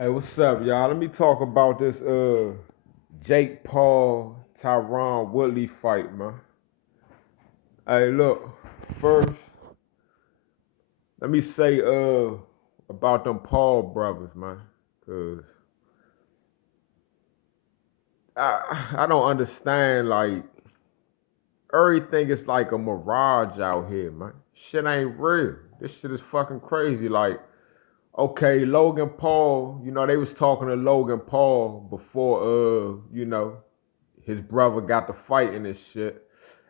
Hey, what's up, y'all? Let me talk about this Jake Paul Tyron Woodley fight, man. Hey, look, first, let me say about them Paul brothers, man. Cause I don't understand, like, everything is like a mirage out here, man. Shit ain't real. This shit is fucking crazy. Like, okay, Logan Paul, they was talking to Logan Paul before his brother got to fighting this shit.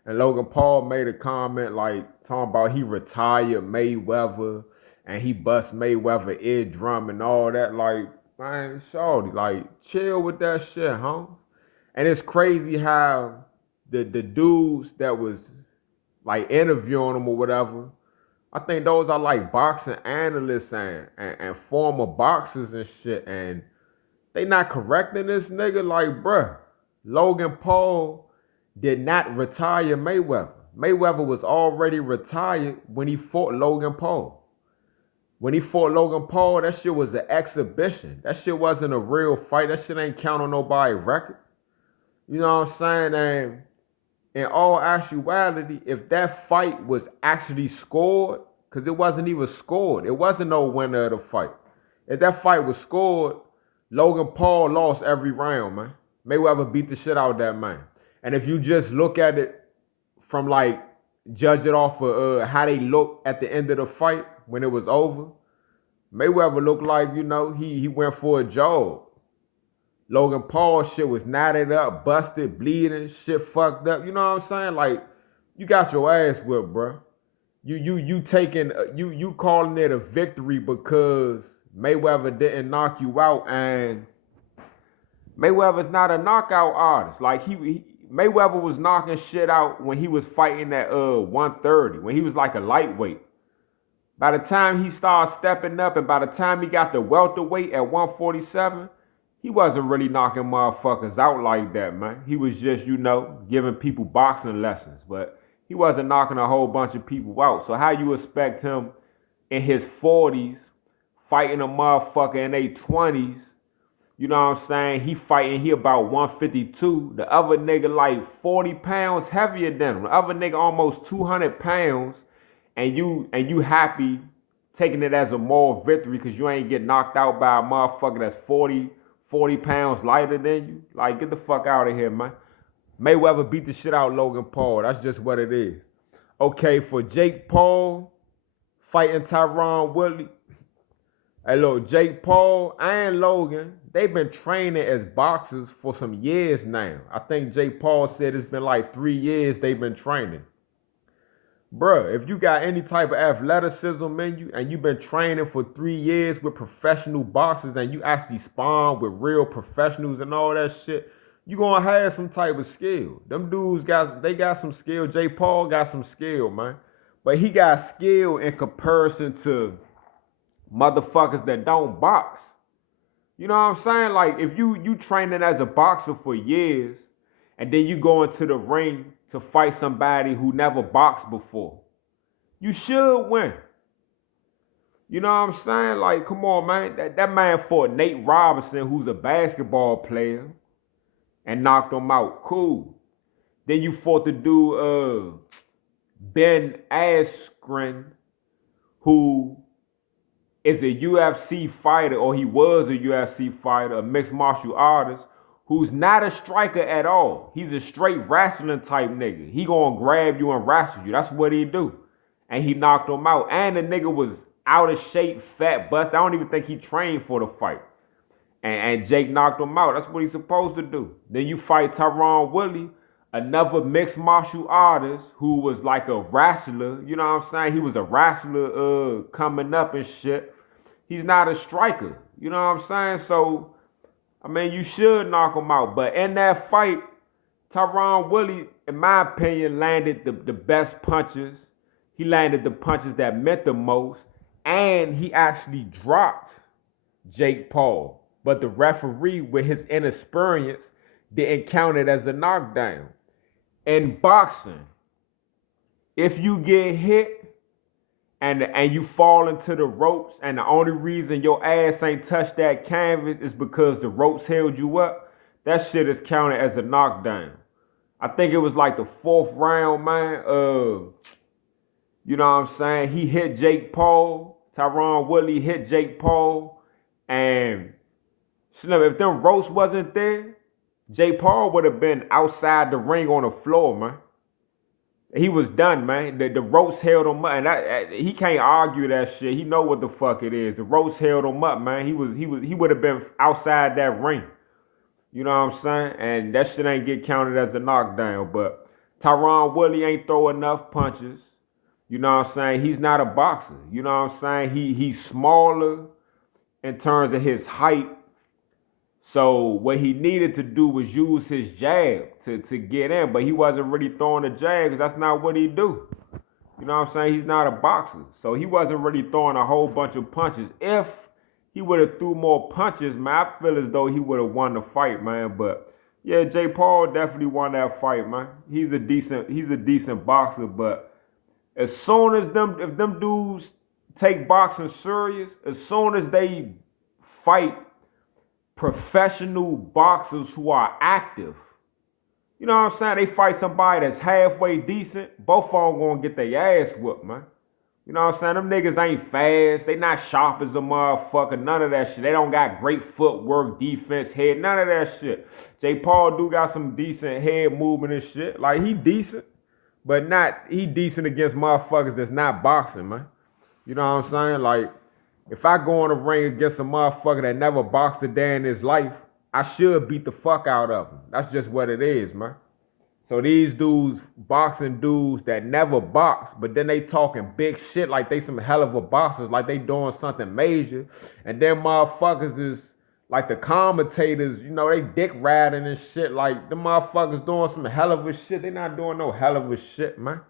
And Logan Paul made a comment like talking about he retired Mayweather and he bust Mayweather eardrum and all that. Like, man, shorty, like, chill with that shit, huh? And it's crazy how the dudes that was like interviewing him or whatever, I think those are like boxing analysts and former boxers and shit. And they not correcting this nigga. Like, bruh, Logan Paul did not retire Mayweather. Mayweather was already retired when he fought Logan Paul. When he fought Logan Paul, that shit was an exhibition. That shit wasn't a real fight. That shit ain't count on nobody's record. You know what I'm saying? And in all actuality, if that fight was actually scored, because it wasn't even scored, it wasn't no winner of the fight. If that fight was scored, Logan Paul lost every round, man. Mayweather beat the shit out of that man. And if you just look at it from like judge it off of how they looked at the end of the fight when it was over, Mayweather looked like he went for a jog. Logan Paul shit was knotted up, busted, bleeding, shit fucked up. You know what I'm saying? Like, you got your ass whipped, bro. You taking you calling it a victory because Mayweather didn't knock you out, and Mayweather's not a knockout artist. Like Mayweather was knocking shit out when he was fighting at 130, when he was like a lightweight. By the time he started stepping up and by the time he got the welterweight at 147, he wasn't really knocking motherfuckers out like that, man. He was just, giving people boxing lessons, but he wasn't knocking a whole bunch of people out. So how you expect him in his 40s fighting a motherfucker in their 20s? You know what I'm saying? He about 152. The other nigga like 40 pounds heavier than him. The other nigga almost 200 pounds. And you happy taking it as a moral victory because you ain't get knocked out by a motherfucker that's 40 pounds lighter than you. Like, get the fuck out of here, man. Mayweather beat the shit out of Logan Paul. That's just what it is. Okay, for Jake Paul fighting Tyron Woodley. Hey, look, Jake Paul and Logan, they've been training as boxers for some years now. I think Jake Paul said it's been like 3 years they've been training. Bruh, if you got any type of athleticism in you and you've been training for 3 years with professional boxers and you actually spawn with real professionals and all that shit, you gonna have some type of skill. Them dudes got some skill. Jake Paul got some skill, man. But he got skill in comparison to motherfuckers that don't box. You know what I'm saying? Like, if you training as a boxer for years and then you go into the ring to fight somebody who never boxed before, you should win. You know what I'm saying? Like, come on, man. That man fought Nate Robinson, who's a basketball player, and knocked him out. Cool. Then you fought the dude, Ben Askren, who is a UFC fighter, or he was a UFC fighter, a mixed martial artist, who's not a striker at all. He's a straight wrestling type nigga. He gonna grab you and wrestle you. That's what he do. And he knocked him out. And the nigga was out of shape, fat, bust. I don't even think he trained for the fight. And Jake knocked him out. That's what he's supposed to do. Then you fight Tyron Woodley, another mixed martial artist who was like a wrestler. You know what I'm saying? He was a wrestler coming up and shit. He's not a striker. You know what I'm saying? So, I mean, you should knock him out. But in that fight, Tyron Woodley, in my opinion, landed the best punches. He landed the punches that meant the most. And he actually dropped Jake Paul. But the referee, with his inexperience, didn't count it as a knockdown. In boxing, if you get hit and you fall into the ropes, and the only reason your ass ain't touched that canvas is because the ropes held you up, that shit is counted as a knockdown. I think it was like the fourth round, man. You know what I'm saying? He hit Jake Paul. Tyron Woodley hit Jake Paul. And if them ropes wasn't there, Jake Paul would have been outside the ring on the floor, man. He was done, man. The ropes held him up, and he can't argue that shit. He know what the fuck it is. The ropes held him up, man. He would have been outside that ring. You know what I'm saying? And that shit ain't get counted as a knockdown. But Tyron Woodley ain't throw enough punches. You know what I'm saying? He's not a boxer. You know what I'm saying? He's smaller in terms of his height. So what he needed to do was use his jab to get in, but he wasn't really throwing the jab because that's not what he do. You know what I'm saying? He's not a boxer. So he wasn't really throwing a whole bunch of punches. If he would have threw more punches, man, I feel as though he would have won the fight, man. But yeah, Jake Paul definitely won that fight, man. He's a decent boxer, but as soon as if them dudes take boxing serious, as soon as they fight professional boxers who are active, you know what I'm saying? They fight somebody that's halfway decent, both of them gonna get their ass whooped, man. You know what I'm saying? Them niggas ain't fast. They not sharp as a motherfucker. None of that shit. They don't got great footwork, defense, head. None of that shit. Jake Paul do got some decent head movement and shit. Like, he decent, but he decent against motherfuckers that's not boxing, man. You know what I'm saying? Like, if I go in the ring against a motherfucker that never boxed a day in his life, I should beat the fuck out of him. That's just what it is, man. So these dudes, boxing dudes that never box, but then they talking big shit like they some hell of a boxers, like they doing something major. And then motherfuckers is like the commentators, you know, they dick riding and shit. Like, the motherfuckers doing some hell of a shit. They not doing no hell of a shit, man.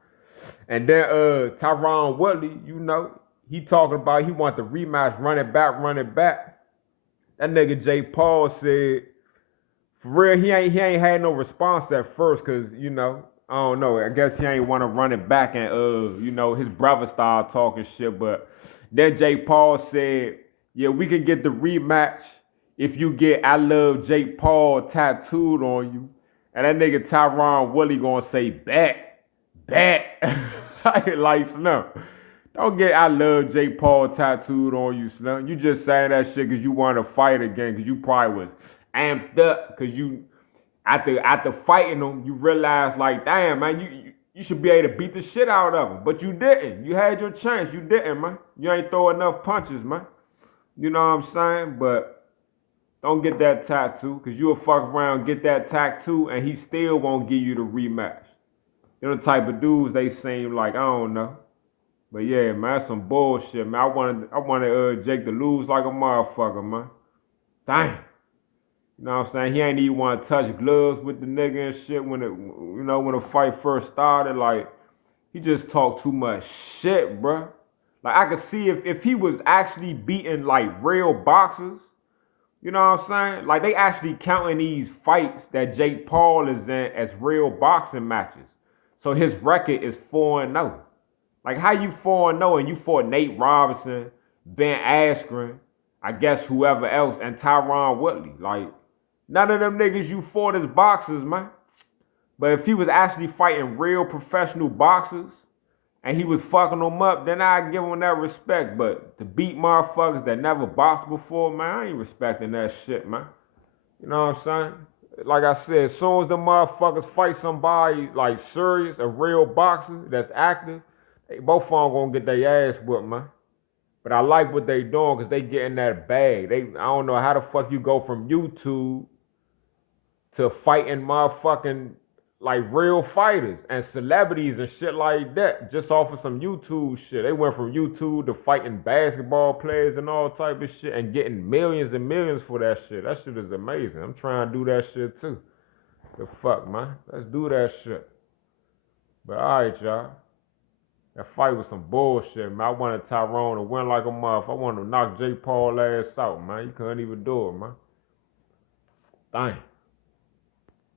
And then Tyron Woodley, you know, he talking about he want the rematch, run it back. That nigga Jake Paul said, for real, he ain't had no response at first, cause, you know, I don't know. I guess he ain't want to run it back, and you know, his brother started talking shit. But then Jake Paul said, yeah, we can get the rematch if you get "I love Jake Paul" tattooed on you. And that nigga Tyron Woodley gonna say bet. Like, Slim, don't get "I love Jake Paul" tattooed on you, Slim. You just saying that shit because you want to fight again, because you probably was amped up, because you, after fighting them, you realize, like, damn, man, you should be able to beat the shit out of him. But you didn't. You had your chance. You didn't, man. You ain't throw enough punches, man. You know what I'm saying? But don't get that tattoo, because you'll fuck around, get that tattoo, and he still won't give you the rematch. You know the type of dudes they seem like, I don't know. But yeah, man, that's some bullshit, man. I wanted Jake to lose like a motherfucker, man. Dang. You know what I'm saying? He ain't even want to touch gloves with the nigga and shit when the fight first started. Like, he just talked too much shit, bruh. Like, I could see if he was actually beating, like, real boxers, you know what I'm saying? Like, they actually counting these fights that Jake Paul is in as real boxing matches. So his record is 4-0. Like, how you 4-0 and you fought Nate Robinson, Ben Askren, I guess whoever else, and Tyron Woodley? Like, none of them niggas you fought as boxers, man. But if he was actually fighting real professional boxers and he was fucking them up, then I'd give him that respect. But to beat motherfuckers that never boxed before, man, I ain't respecting that shit, man. You know what I'm saying? Like I said, as soon as the motherfuckers fight somebody like serious, a real boxer that's active, both of them gonna get their ass whooped, man. But I like what they doing because they getting that bag. I don't know how the fuck you go from YouTube to fighting motherfucking like real fighters and celebrities and shit like that just off of some YouTube shit. They went from YouTube to fighting basketball players and all type of shit and getting millions and millions for that shit. That shit is amazing. I'm trying to do that shit too. The fuck, man? Let's do that shit. But alright, y'all. That fight was some bullshit, man. I wanted Tyron to win like a motherfucker. I wanted to knock Jake Paul ass out, man. You couldn't even do it, man. Dang.